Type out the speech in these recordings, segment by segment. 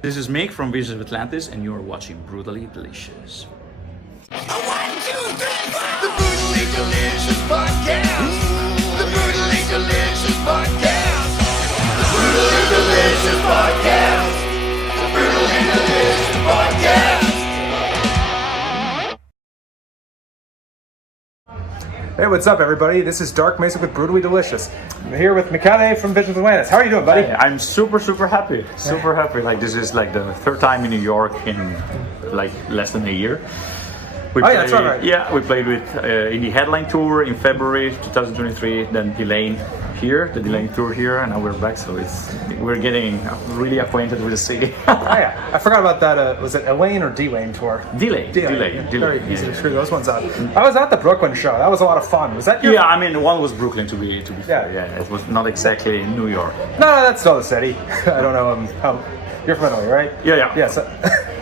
This is Mick from Visions of Atlantis, and you're watching Brutally Delicious. 1, 2, 3, 4. The Brutally Delicious Podcast. The Brutally Delicious Podcast. The Brutally Delicious Podcast. The Brutally Delicious Podcast. Hey, what's up, everybody? This is Dark Macek with Brutally Delicious. I'm here with Michele from Visions of Atlantis. How are you doing, buddy? Hey, I'm super happy. Super happy. Like, this is like the third time in New York in like less than a year. That's right. Yeah, we played with in the headline tour in February 2023, then Delane here, the Delane tour here, and now we're back. So we're getting really acquainted with the city. Yeah, I forgot about that. Was it Elaine or Delane tour? Delane. Very easy to screw those ones up. I was at the Brooklyn show. That was a lot of fun. Was that your? Yeah, I mean, one was Brooklyn to be fair. Yeah, it was not exactly New York. No, that's still the city. I don't know how. You're from Italy, right? Yeah. Yeah. So,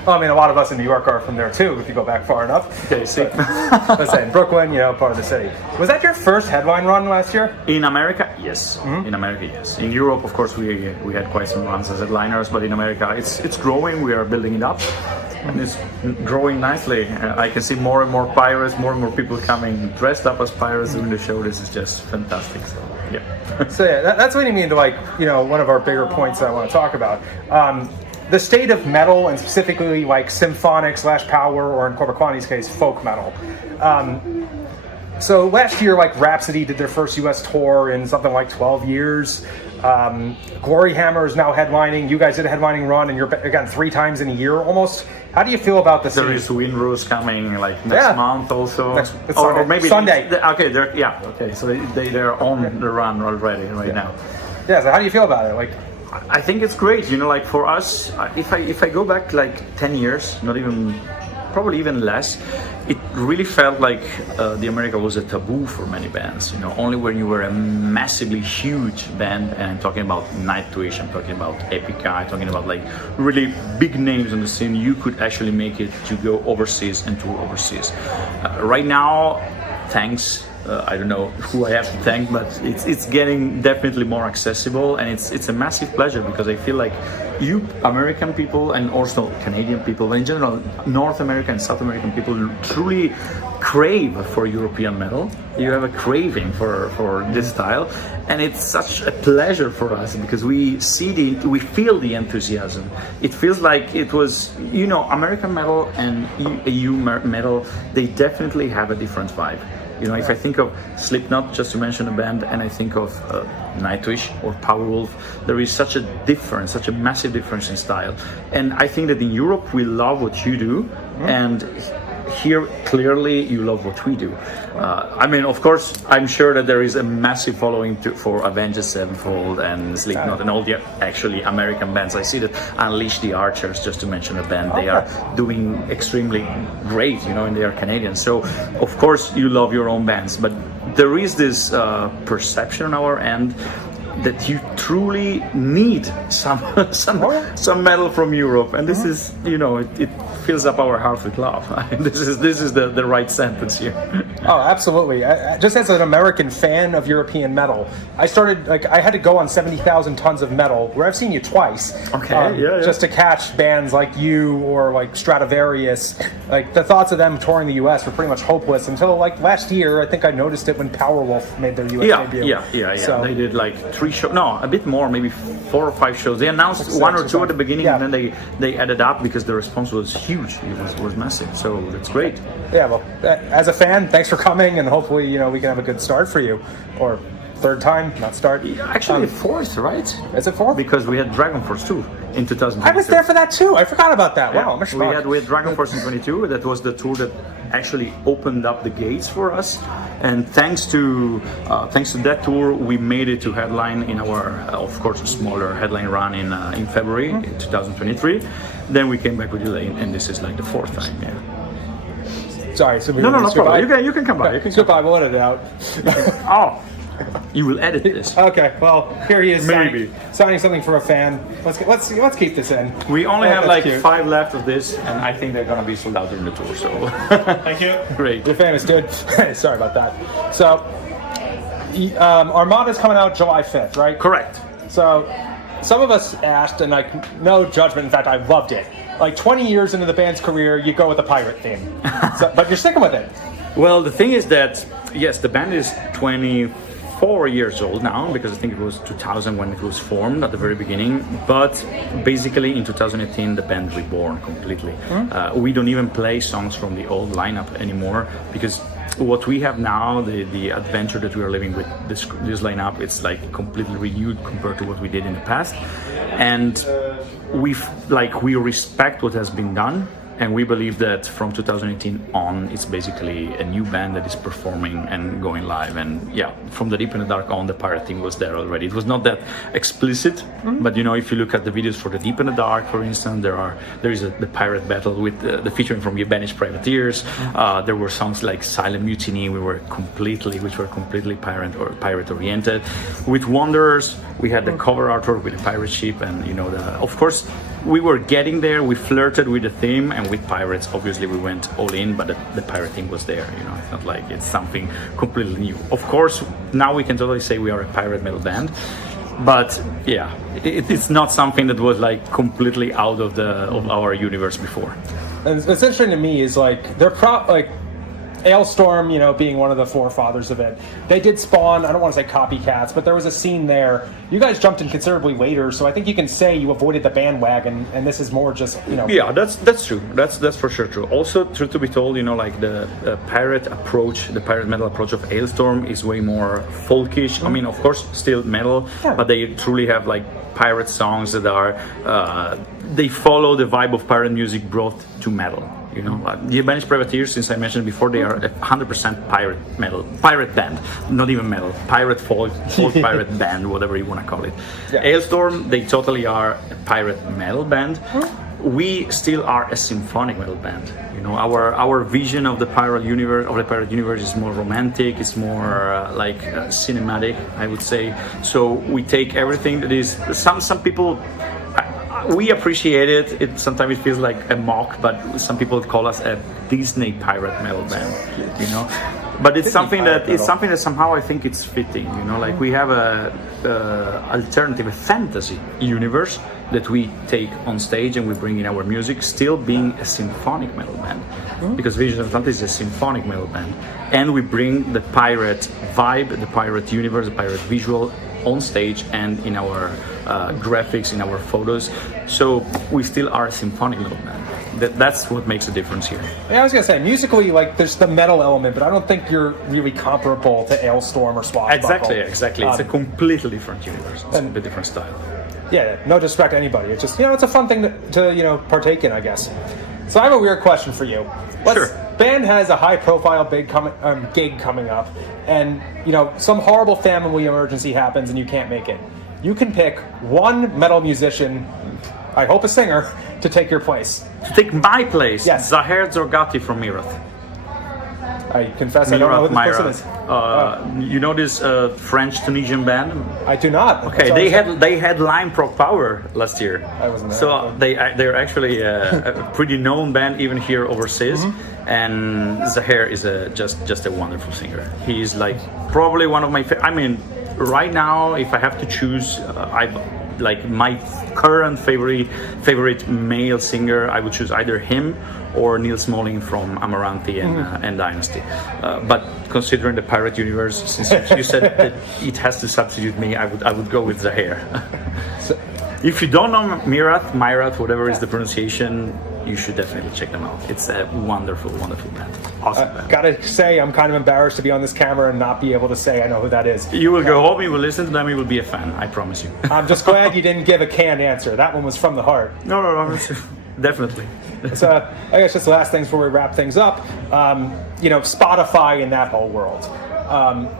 well, I mean, a lot of us in New York are from there too, if you go back far enough. Okay, see. Let's say in Brooklyn, part of the city. Was that your first headline run last year? In America, yes. In America, yes. In Europe, of course, we had quite some runs as headliners, but in America, it's growing. We are building it up, and it's growing nicely. I can see more and more pirates, more and more people coming dressed up as pirates doing the show. This is just fantastic. So, yeah. So yeah, that's leading me into one of our bigger points that I want to talk about. The state of metal, and specifically like symphonic / power, or in Korpiklaani's case, folk metal. So last year, like Rhapsody did their first U.S. tour in something like 12 years. Glory Hammer is now headlining. You guys did a headlining run, and you're again 3 times in a year almost. How do you feel about this? There is Windrose coming like next month also. Or maybe Sunday. Okay, so they're on the run already now. Yeah. So how do you feel about it? Like, I think it's great. Like for us, if I go back like 10 years, probably even less, it really felt like the America was a taboo for many bands. Only when you were a massively huge band, and I'm talking about Nightwish, I'm talking about Epica, I'm talking about like really big names on the scene, you could actually make it to go overseas and tour overseas. Right now, thanks. I don't know who I have to thank, but it's getting definitely more accessible, and it's a massive pleasure because I feel like you American people and also Canadian people, in general, North American and South American people truly crave for European metal. You have a craving for this style, and it's such a pleasure for us because we feel the enthusiasm. It feels like it was, American metal and EU metal, they definitely have a different vibe. If I think of Slipknot, just to mention a band, and I think of Nightwish or Powerwolf, there is such a massive difference in style. And I think that in Europe we love what you do, and here clearly you love what we do. Of course, I'm sure that there is a massive following for Avenged Sevenfold and Slipknot and all the actually American bands. I see that Unleash the Archers, just to mention a band, they are doing extremely great, and they are Canadian. So of course you love your own bands, but there is this perception on our end that you truly need some metal from Europe, and this is it fills up our heart with love. This is the right sentence here. Oh, absolutely. Just as an American fan of European metal, I started I had to go on 70,000 tons of metal, where I've seen you twice. Okay, just to catch bands like you or like Stradivarius. Like the thoughts of them touring the U.S. were pretty much hopeless until like last year. I think I noticed it when Powerwolf made their U.S. debut. Yeah. So, they did like 3 shows. No, a bit more, maybe 4 or 5 shows. They announced 1 or 2 at the beginning, and then they added up because the response was huge. It was massive. So that's great. Yeah, well, as a fan, thanks for coming, and hopefully, we can have a good start for you, or 3rd time, not start. Actually, 4th, right? Is it 4th? Because we had Dragon Force 2 in 2022. I was there for that too. I forgot about that. Yeah. Wow, I'm a schmuck. We had Dragon Force in 22. That was the tour that actually opened up the gates for us. And thanks to that tour, we made it to headline in our, of course, smaller headline run in February in 2023. Then we came back with Elaine, and this is like the 4th time. Yeah. Sorry. So no problem. You can come by. Goodbye. We'll edit it out. Oh. You will edit this. Okay, well, here he is Maybe. signing something for a fan. Let's keep this in. We only have like cute. 5 left of this, and I think they're gonna be sold out during the tour. So thank you. Great. You're famous, dude. Sorry about that. So, Armada's coming out July 5th, right? Correct. So, some of us asked, and like no judgment. In fact, I loved it. Like 20 years into the band's career, you go with the pirate theme, but you're sticking with it. Well, the thing is that, yes, the band is 24 years old now, because I think it was 2000 when it was formed at the very beginning. But basically in 2018, the band reborn completely. We don't even play songs from the old lineup anymore, because what we have now, the adventure that we are living with this lineup, it's like completely renewed compared to what we did in the past. And we respect what has been done, and we believe that from 2018 on, it's basically a new band that is performing and going live. And yeah, from the Deep in the Dark on, the pirate thing was there already. It was not that explicit, but you know, if you look at the videos for the Deep in the Dark, for instance, there is the pirate battle with the featuring from Banished Privateers. There were songs like Silent Mutiny, which were completely pirate oriented. With Wanderers, we had the cover artwork with the pirate ship, and you know, of course, we were getting there. We flirted with the theme, and with pirates, obviously, we went all in. But the pirate thing was there. You know, it's not like it's something completely new. Of course, now we can totally say we are a pirate metal band. But yeah, it's not something that was like completely out of our universe before. And what's interesting to me is like they're Ailstorm, you know, being one of the forefathers of it. They did spawn, I don't want to say copycats, but there was a scene there. You guys jumped in considerably later, so I think you can say you avoided the bandwagon, and this is more just, you know. Yeah, that's true. That's for sure true. Also, truth to be told, you know, like the pirate approach, the pirate metal approach of Ailstorm is way more folkish. I mean, of course, still metal, but they truly have like pirate songs that are, they follow the vibe of pirate music brought to metal. You know, the Banished Privateers, since I mentioned before, they are 100% pirate band, not even metal, pirate folk pirate band, whatever you want to call it. Yeah. Ailstorm, they totally are a pirate metal band. We still are a symphonic metal band. You know, our vision of the pirate universe is more romantic. It's more cinematic, I would say. So we take everything that is some people. We appreciate it. Sometimes it feels like a mock, but some people call us a Disney pirate metal band. You know, but it's something that somehow I think it's fitting. You know, like we have a alternative, a fantasy universe that we take on stage and we bring in our music, still being a symphonic metal band, because Vision of Atlantis is a symphonic metal band, and we bring the pirate vibe, the pirate universe, the pirate visual on stage and in our graphics, in our photos. So we still are a symphonic metal band. That's what makes a difference here. Yeah, I was gonna say, musically, like there's the metal element, but I don't think you're really comparable to Ailstorm or Swashbuckle. Exactly. It's a completely different universe. It's a completely different style. Yeah, no disrespect to anybody. It's just, you know, it's a fun thing to you know, partake in, I guess. So I have a weird question for you. Sure. Band has a high-profile gig coming up, and you know, some horrible family emergency happens and you can't make it. You can pick one metal musician, I hope a singer, to take your place. To take my place? Yes. Zaher Zorgati from Mirath. I confess I don't know who this person is. You know this French-Tunisian band? I do not. Okay, they had Lime Prog Power last year. I wasn't there. So they're actually a pretty known band even here overseas. And Zaher is just a wonderful singer. He's like probably one of my I mean, right now, if I have to choose, my current favorite male singer, I would choose either him or Neil Smalling from Amaranthi and Dynasty. But considering the pirate universe, since you said that it has to substitute me, I would go with Zaher. If you don't know Myrath, whatever is the pronunciation, you should definitely check them out. It's a wonderful, wonderful band. Awesome band. Gotta say, I'm kind of embarrassed to be on this camera and not be able to say I know who that is. You will go home, you will listen to them, you will be a fan, I promise you. I'm just glad you didn't give a canned answer. That one was from the heart. No, definitely. So I guess just the last things before we wrap things up, you know, Spotify and that whole world.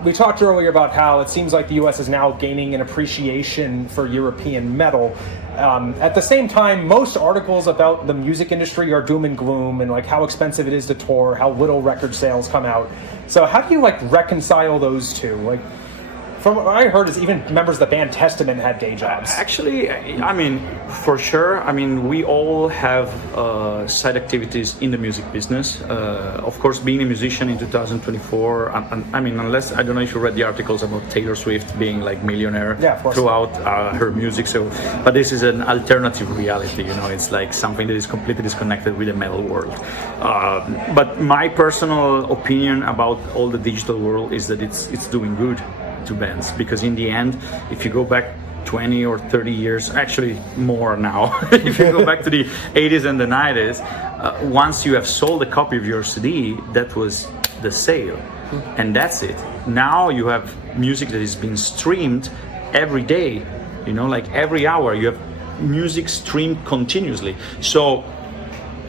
We talked earlier about how it seems like the US is now gaining an appreciation for European metal. At the same time, most articles about the music industry are doom and gloom and like how expensive it is to tour, how little record sales come out. So how do you like reconcile those two? Like from what I heard is even members of the band Testament had day jobs. Actually, I mean, for sure. I mean, we all have side activities in the music business. Of course, being a musician in 2024, I mean, unless, I don't know if you read the articles about Taylor Swift being like millionaire Yeah, of course. throughout her music. So, but this is an alternative reality. You know, it's like something that is completely disconnected with the metal world. But my personal opinion about all the digital world is that it's doing good to bands, because in the end, if you go back 20 or 30 years, actually more now, if you go back to the 80s and the 90s, once you have sold a copy of your CD, that was the sale, and that's it. Now you have music that is being streamed every day, you know, like every hour you have music streamed continuously. So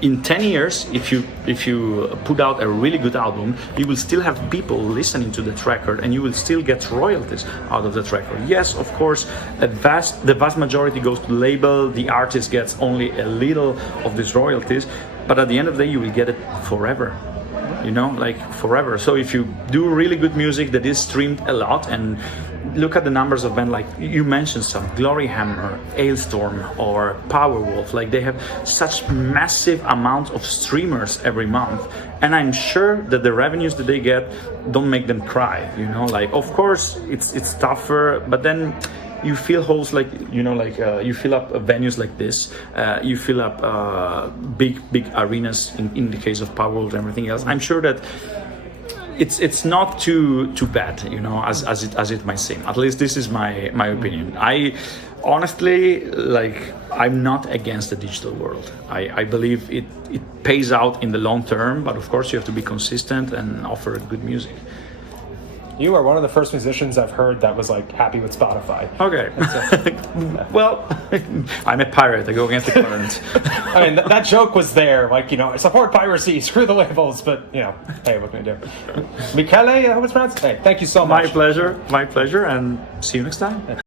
in 10 years, if you put out a really good album, you will still have people listening to that record, and you will still get royalties out of that record. Yes, of course, the vast majority goes to the label. The artist gets only a little of these royalties, but at the end of the day, you will get it forever. You know, like forever. So if you do really good music that is streamed a lot, and look at the numbers of bands like you mentioned, some Glory Hammer, Hailstorm, or Powerwolf, like they have such massive amounts of streamers every month, and I'm sure that the revenues that they get don't make them cry. You know, like of course it's tougher, but then you fill holes like, you know, like you fill up venues like this, you fill up big arenas in the case of Powerwolf and everything else. I'm sure that it's not too bad, you know, as it might seem. At least this is my opinion. I honestly, like, I'm not against the digital world. I believe it pays out in the long term, but of course you have to be consistent and offer good music. You are one of the first musicians I've heard that was like happy with Spotify. Okay. Well, I'm a pirate. I go against the current. I mean, that joke was there. Like, you know, support piracy, screw the labels. But, you know, hey, what can I do? Michele, how was pronounced? Hey, thank you so much. My pleasure, and see you next time.